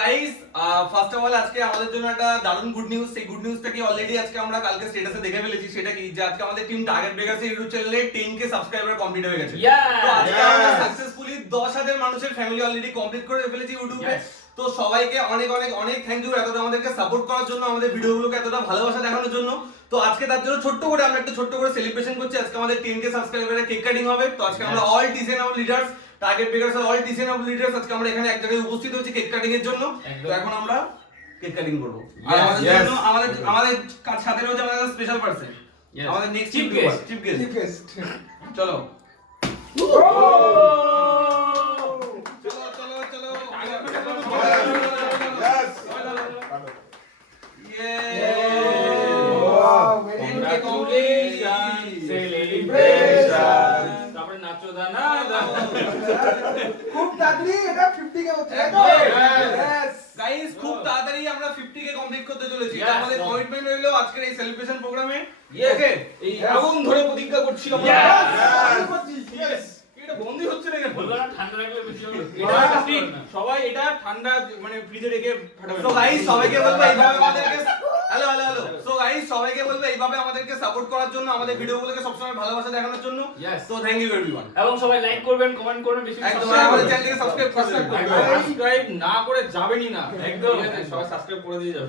Guys first of all আজকে আমাদের জন্য একটা দারুণ গুড নিউজ সেই গুড নিউজটা কি অলরেডি আজকে আমরা কালকে স্ট্যাটাসে দেখে ফেলেছি সেটা কি? যে আজকে আমাদের টিম টার্গেট ব্রেকার্স ইউটিউব চ্যানেলে 10 কে সাবস্ক্রাইবার কমপ্লিট হয়ে গেছে। তো আজকে আমরা সাকসেসফুলি 10000 মানুষের ফ্যামিলি অলরেডি কমপ্লিট করে ফেলেছি ইউটিউবে। তো সবাইকে অনেক অনেক অনেক থ্যাংক ইউ এতটা আমাদেরকে সাপোর্ট করার জন্য আমাদের ভিডিওগুলোকে এতটা ভালোবাসা দেখানোর জন্য। তো আজকে তার জন্য ছোট্ট করে আমরা একটা ছোট্ট করে সেলিব্রেশন করছি। আজকে আমাদের 10 কে সাবস্ক্রাইবারের কেক কাটিং হবে। তো আজকে আমরা all of leaders target breakers all টিসেন of leaders আজকে আমরা এখানে এক জায়গায় উপস্থিত হয়েছি কেক কাটিং এর জন্য। তো এখন আমরা কেক কাটিং করব। আর আমাদের জন্য আমাদের আমাদের সাথে রয়েছে আমাদের স্পেশাল পারসন আমাদের next chip chief guest chief guest চলো। চলো চলো চলো। তারপরে নাচো খুব তাড়াতাড়ি এটা 50 কে হচ্ছে। তো Yes. Yes. গাইস খুব তাড়াতাড়ি আমরা 50 কে কমপ্লিট করতে চলেছি। আমাদের কমিটমেন্ট রইল আজকের এই সেলিব্রেশন প্রোগ্রামে ওকে এই আগুন ধরে প্রতিজ্ঞা করছিলাম Yes. আমি এটা বন্ধই হচ্ছে না কেন? বলব না ঠান্ডা লাগলে বেশি হবে। এটা একটা সবাই এটা ঠান্ডা মানে ফ্রিজে রেখে ফাটাবে সো গাইস সবাইকে বলব এইভাবে আমাদেরকে সবাইকে বলব এইভাবে আমাদেরকে সাপোর্ট করার জন্য আমাদের ভিডিওগুলোকে সবসময় ভালোবাসা দেখানোর জন্য। তো থ্যাংক ইউ এভরিওয়ান এবং সবাই লাইক করবেন কমেন্ট করবেন বেশি একদম আমাদের চ্যানেলকে সাবস্ক্রাইব। সাবস্ক্রাইব না করে যাবেনই না। একদম। সবাই সাবস্ক্রাইব করে দিয়ে যাবে.